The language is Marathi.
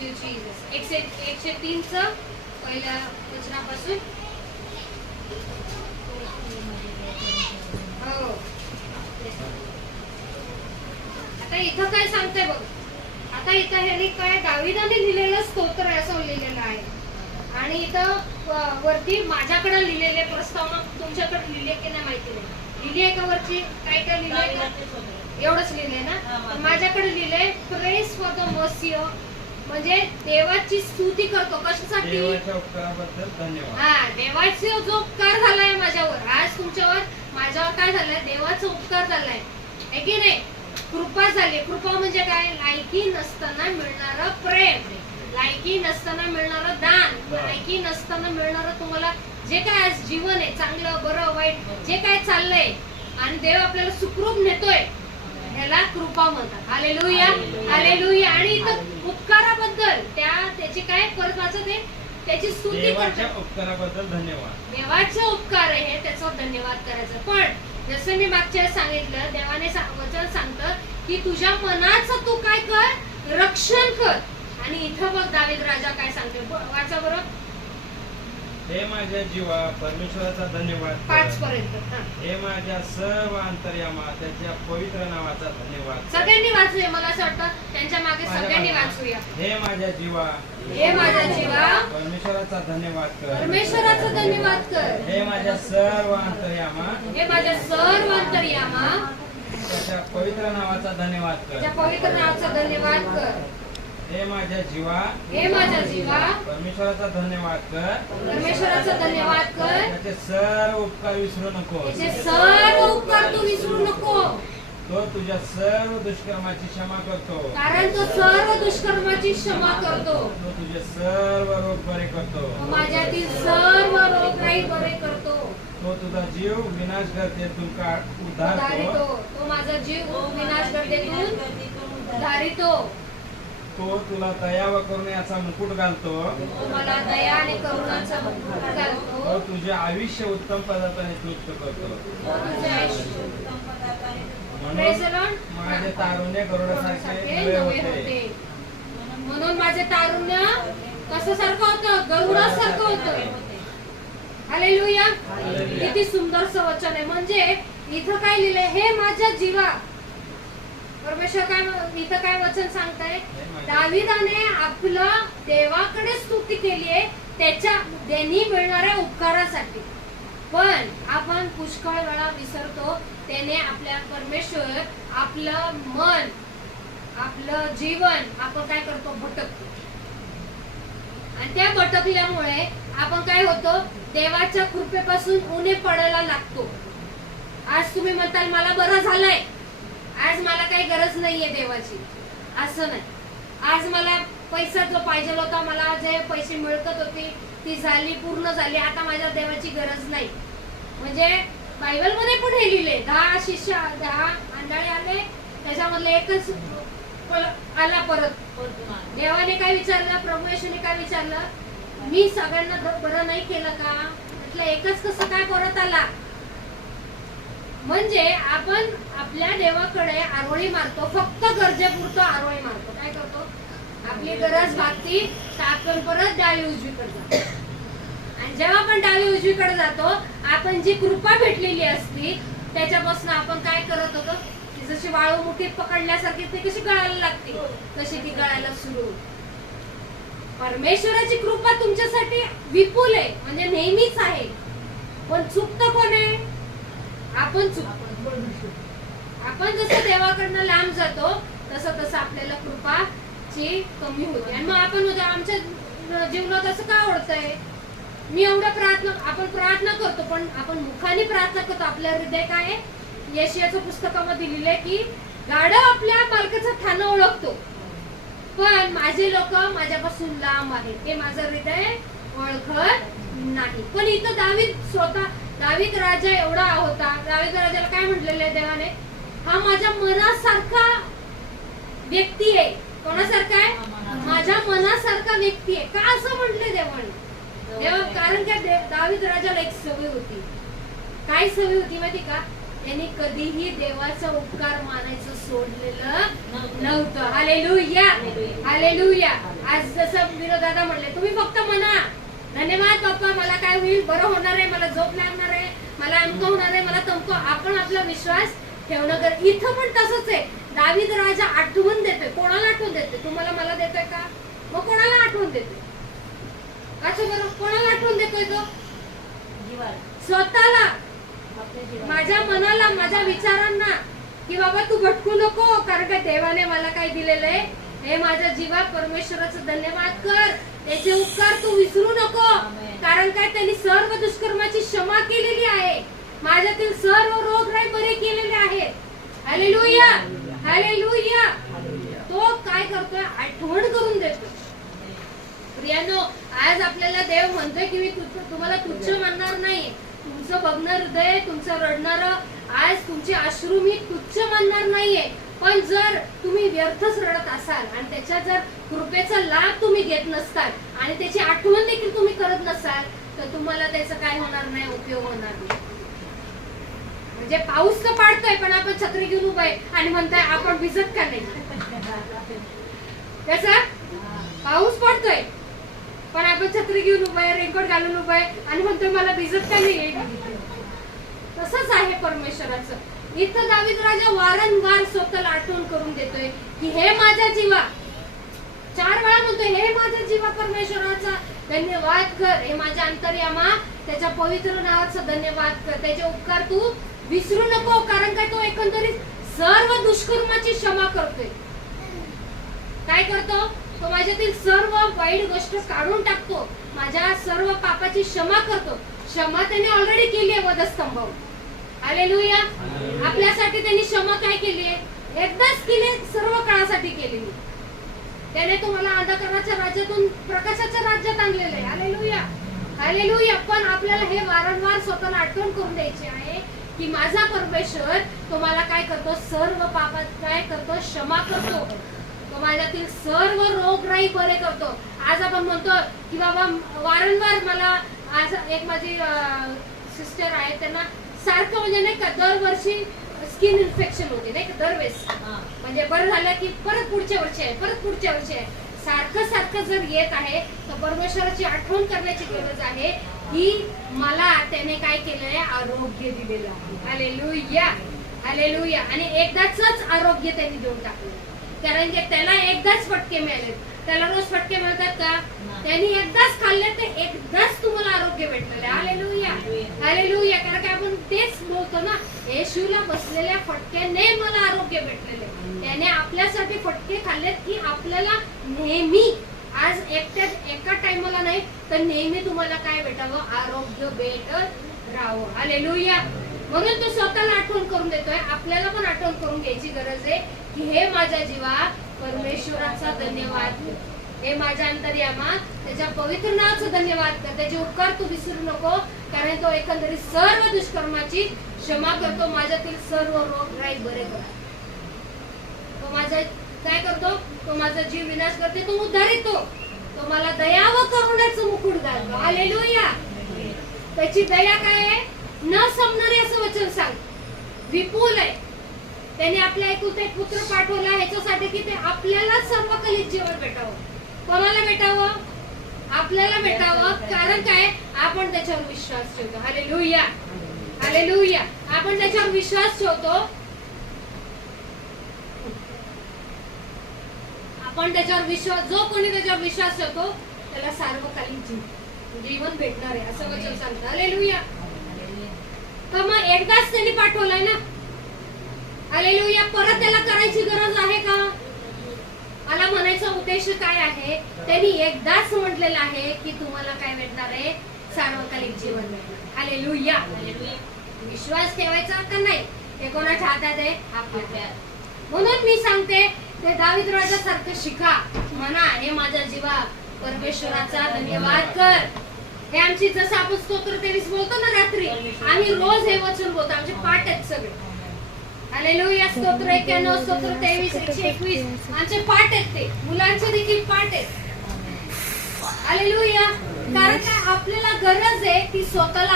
यू एकशे एकशे तीनचं पहिल्या वचनापासून. हो. आता इथं काय सांगते बघ. आता इथं ह्यानी काय दाविदाने लिहिलेलं स्तोत्र असं लिहिलेलं आहे. आणि इथं वरती माझ्याकडे लिहिलेले प्रस्ताव तुमच्याकडे लिहिले की नाही माहिती नाही. लिहिली आहे का वरची? काय काय लिहिलंय? एवढंच लिहिलंय ना? माझ्याकडे. लिहिलंय प्रेस फॉर द मर्सी म्हणजे देवाची स्तुती करतो. कशासाठी? देवाच्या उपकाराबद्दल धन्यवाद. हा देवाचे जो उपकार झालाय माझ्यावर आज तुमच्यावर माझ्यावर काय झालंय? देवाचा उपकार झालाय. है की नाही? कृपा झाली. कृपा म्हणजे काय? लायकी नसताना मिळणारं प्रेम. लायकी नसताना मिळणारं दान. लायकी नसताना मिळणारं तुम्हाला जे काय आज जीवन आहे चांगलं बरं वाईट जे काय चाललंय आणि देव आपल्याला सुखरूप नेतोय ह्याला कृपा म्हणतात. हालेलुया हालेलुया आणि इथं उपकाराबद्दल त्या त्याची काय परत वाचत आहे? त्याची स्तुती देवाच्या करतात उपकाराबद्दल धन्यवाद. देवाचे उपकार आहे त्याचा धन्यवाद करायचा. पण जसं मी मागच्या वेळेस सांगितलं देवाने सा- वचन सांगतं की तुझ्या मनाचं तू काय कर? रक्षण कर. आणि इथं बघ दावेद राजा काय सांगते वाचा बरं. हे माझ्या जीवा परमेश्वराचा धन्यवाद कर. पाच पर्यंत हा. माझ्या सर्व अंतर्यामा त्याच्या पवित्र नावाचा धन्यवाद. सगळ्यांनी वाचूया मला असं वाटतं त्यांच्या मागे सगळ्यांनी. वाचूया हे माझ्या जीवा हे माझ्या जीवा परमेश्वराचा धन्यवाद कर परमेश्वराचा धन्यवाद कर हे माझ्या सर्व अंतर्यामा हे माझ्या सर्व अंतर्यामा त्याच्या पवित्र नावाचा धन्यवाद कर पवित्र नावाचा धन्यवाद कर हे माझ्या जीवा. हे माझ्या जीवा. परमेश्वराचा धन्यवाद कर. परमेश्वराचा धन्यवाद कर. त्याचे सर्व उपकार विसरू नको. त्याचे सर्व उपकार तू विसरू नको. तो तुझ्या सर्व दुष्कर्माची क्षमा करतो. कारण तो सर्व दुष्कर्माची क्षमा करतो. तो तुझे सर्व रोग बरे करतो. तो माझ्यातील सर्व रोगराई बरे करतो. तो तुझा जीव विनाश करतेतून का उद्धारतो धारितो तो माझा जीव विनाश गर्दीतून धारितो तो तुला दया व मुकुट घालतो. तो करुणाचा मुकुट घालतो. तुझे आयुष्य उत्तम पदार्थाने तृप्त करतो. म्हणून. माझे तारुण्य गरुडासारखे सारखे होते. होते. म्हणून माझे तारुण्य कसं सारखं होतं? गरुडासारखं होतं. Hallelujah hallelujah. किती सुंदरचं वचन आहे. म्हणजे इथं काय लिहिलंय? हे माझ्या जीवा परमेश्वर काय इथं काय वचन सांगताय? दाविदाने आपलं देवाकडे स्तुती केली आहे त्याच्या त्यांनी मिळणाऱ्या उपकारासाठी. पण आपण पुष्कळ वेळा विसरतो त्याने आपल्या परमेश्वर आपलं मन आपलं जीवन आपण काय करतो? भटकतो. आणि त्या भटकल्यामुळे आपण काय होतो? देवाच्या कृपेपासून उणे पडायला लागतो. आज तुम्ही म्हणताल मला बरं झालंय. आज मला काही गरज नाहीये देवाची. असं नाही. आज मला पैसा जो पाहिजे होता मला जे पैसे मिळकत होती ती झाली पूर्ण झाली. आता माझ्या देवाची गरज नाही. म्हणजे बायबलमध्ये पण हे लिहिले दहा शिष्य दहा आंधळे आले त्याच्यामधले एकच आला परत. देवाने काय विचारलं? प्रभू येशूने काय विचारलं? मी सगळ्यांना बरं नाही केलं का? म्हटलं एकच कसं काय परत आला? म्हणजे आपण आपल्या देवाकडे आरोळी मारतो फक्त गरजेपुरतं आरोळी मारतो. काय करतो? आपली गरज भागती तर आपण परत डावी उजवीकडे जातो. आणि जेव्हा आपण डावी उजवीकडे जातो आपण जी कृपा भेटलेली असती त्याच्यापासून आपण काय करत होतो? ती जशी वाळू मुठीत पकडल्यासारखी ती कशी गळायला लागते? तशी ती गळायला सुरू परमेश्वराची कृपा तुमच्यासाठी विपुल आहे म्हणजे नेहमीच आहे. पण चुकतं कोण आहे? आपण चुकतो आपण जसं देवाकडनं लांब जातो तसं तसं आपल्याला कृपाची कमी होते. आणि मग आपण उद्या आमच्या जीवनात असं का आवडतंय मी एवढा प्रार्थना आपण प्रार्थना करतो पण आपण मुखाने प्रार्थना करतो. आपलं हृदय काय? आहे यशियाच्या पुस्तकामध्ये लिहिलंय की गाड आपल्या मालकाचं ठाणं ओळखतो. पण माझे लोक माझ्यापासून लांब आहेत. हे माझं हृदय ओळखत नाही. पण इथं दावीद स्वतः दावीद राजा एवढा होता. दावीद राजाला काय म्हटलेलं आहे देवाने? हा माझ्या मनासारखा व्यक्ती आहे. कोणासारखा आहे? माझ्या मनासारखा व्यक्ती आहे. का असं म्हटलंय देवाने? देवा कारण काय दावीद राजाला एक सवय होती. काय सवय होती माहिती का? त्यांनी कधीही देवाचा उपकार मानायचं सोडलेलं नव्हतं. हालेलुया हालेलुया आज जसं विनोदादा म्हणले तुम्ही फक्त म्हणा. धन्यवाद बाप्पा मला काय होईल? बरं होणार आहे मला झोप लागणार आहे मला अमक होणार आहे मला तमक आपण आपला विश्वास ठेवणं कर इथं पण तसंच आहे. दावीद राजा आठवण देतोय. कोणाला आठवण देतोय? तुम्हाला मला देतोय का? मग कोणाला आठवण देतोय? कसं बरं. कोणाला आठवण देतोय तो? स्वतःला. माझ्या मनाला माझ्या विचारांना. की बाबा तू भटकू नको कारण का देवाने मला काय दिलेलं आहे? हे माझ्या जीवा परमेश्वराचं धन्यवाद कर. त्याचे उपकार कारण काय? त्यांनी सर्व दुष्कर्माची क्षमा केलेली आहे. माझ्यातील सर्व रोगराई बरे केलेले आहेत. हालेलुया हालेलुया तो काय करतोय? आठवण करून देतो प्रियानो आज आपल्याला देव म्हणतोय की मी तुम्हाला तुच्छ मानणार नाही. तुमचं बघणार हृदय तुमचं रडणार आज तुमचे अश्रू मी तुच्छ मानणार नाहीये. पण जर तुम्ही व्यर्थच रडत असाल आणि त्याच्या जर कृपेचा लाभ तुम्ही घेत नसताल आणि त्याची आठवण देखील तुम्ही करत नसाल तर तुम्हाला त्याचा काय होणार नाही उपयोग होणार नाही. म्हणजे पाऊस तर पाडतोय पण आपण छत्री घेऊन उभा आहे आणि म्हणताय आपण भिजत का नाही? त्याचा पाऊस पडतोय पण आपण छत्री घेऊन उभा आहे रेनकोट घालून उभा आहे आणि म्हणतोय मला भिजत का नाही? तसंच आहे परमेश्वराचं. इथं दावीद राजा वारंवार स्वतःला आठवण करून देतोय की हे माझ्या जीवा. चार वेळा म्हणतोय हे माझ्या जीवा परमेश्वराचा धन्यवाद कर. हे माझ्या अंतर्यामा त्याच्या पवित्र नावाचा धन्यवाद कर. त्याचे उपकार तू विसरू नको कारण काय तो एकंदरीत सर्व दुष्कर्माची क्षमा करतोय. काय करतो? तो माझ्यातील सर्व वाईट गोष्ट काढून टाकतो. माझ्या सर्व पापाची क्षमा करतो. क्षमा त्याने ऑलरेडी केली आहे वधस्तंभावर लुया आपल्यासाठी त्यांनी क्षमा काय केली एकदाच केली सर्व काळासाठी केलेली त्याने तुम्हाला अंधकाराच्या राज्यातून प्रकाशाच्या राज्यात आणलेलं आहे. हालेलुया हालेलुया पण आपल्याला हे वारंवार स्वतःला आठवण करून द्यायची आहे की माझा परमेश्वर तुम्हाला काय करतो? सर्व पापात काय करतो? क्षमा करतो. तो माझ्यातील सर्व रोगराई बरे करतो. आज आपण म्हणतो की बाबा वारंवार मला आज एक माझी सिस्टर आहे त्यांना सारखं म्हणजे नाही का दरवर्षी स्किन इन्फेक्शन होते नाही का दरवेळेस. म्हणजे बरं झालं की परत पुढच्या वर्षी आहे परत पुढच्या वर्षी आहे. सारखं सारखं जर येत आहे तर परमेश्वराची आठवण करण्याची गरज आहे. की मला त्याने काय केलंय? आरोग्य दिलेलं आहे. हालेलुया हालेलुया आणि एकदाच आरोग्य त्यांनी देऊन टाकलं. कारण की त्याला एकदाच फटके मिळाले त्याला रोज फटके मिळतात का? त्यांनी एकदाच खाल्ले तर एकदाच तुम्हाला आरोग्य भेटलेलं आहे. हालेलुया. हालेलुया. कारण की आपण तेच बोलतो ना येशूला बसलेल्या फटक्याने मला आरोग्य भेटलेले त्याने आपल्यासाठी फटके खाल्लेत की आपल्याला नेहमी आज एकट्या एका टाइमला नाही तर नेहमी तुम्हाला काय भेटावं? आरोग्य भेटत राहावं. हालेलुया. म्हणून तो स्वतःला आठवण करून देतोय. आपल्याला पण आठवण करून घ्यायची गरज आहे की हे माझ्या जीवा परमेश्वराचा धन्यवाद. हे माझ्या अंतर्यामा त्याच्या पवित्र नावाचं धन्यवाद. कर त्याचे उपकार तू विसरू नको कारण तो एकंदरीत सर्व दुष्कर्माची क्षमा करतो माझ्यातील सर्व रोग राई बरे करा. तो माझा काय करतो? तो माझा जीव विनाश करते तो उद्धारितो तो. मला दया व करुणाचं मुकुट घालतो. हालेलुया त्याची दया काय आहे? न संपणारी असं वचन सांग. विपुल आहे. त्याने आपल्या एकुलता एक पुत्र पाठवला ह्याच्यासाठी की ते आपल्याला सर्व कलित जीवन भेटावं कोणाला भेटावं आपल्याला भेटावं कारण काय? आपण त्याच्यावर विश्वास ठेवतो. हले लुया हले लुया आपण त्याच्यावर विश्वास ठेवतो. आपण त्याच्यावर विश्वास जो कोणी त्याच्यावर विश्वास ठेवतो त्याला सार्वकालीन जीवन जीवन भेटणार आहे. असं वचन सांगतं हालेलुया तर मग एकदाच त्यांनी पाठवलंय ना? हालेलुया. परत त्याला करायची गरज आहे का? मला म्हणायचा उद्देश काय आहे? त्यांनी एकदाच म्हटलेलं आहे की तुम्हाला काय भेटणार आहे? सार्वकालिक जीवन भेटणार. हालेलुया. विश्वास ठेवायचा का नाही? हे कोणाच्या हातात आहे? आपल्या म्हणून मी सांगते ते दाविद राजासारखं शिका. म्हणा हे माझ्या जीवा परमेश्वराचा धन्यवाद कर. हे आमची जसं आपण स्तोत्र तेवीस बोलतो ना रात्री आम्ही रोज हे वचन बोलतो. आमचे पाठ आहेत सगळे. हालेलुया स्तोत्र एक्क्याण्णव स्तोत्र तेवीस एकशे एकवीस. आमचे पाठ आहेत ते. मुलांचे देखील पाठ आहेत. हालेलुया कारण आपल्याला गरज आहे ती स्वतःला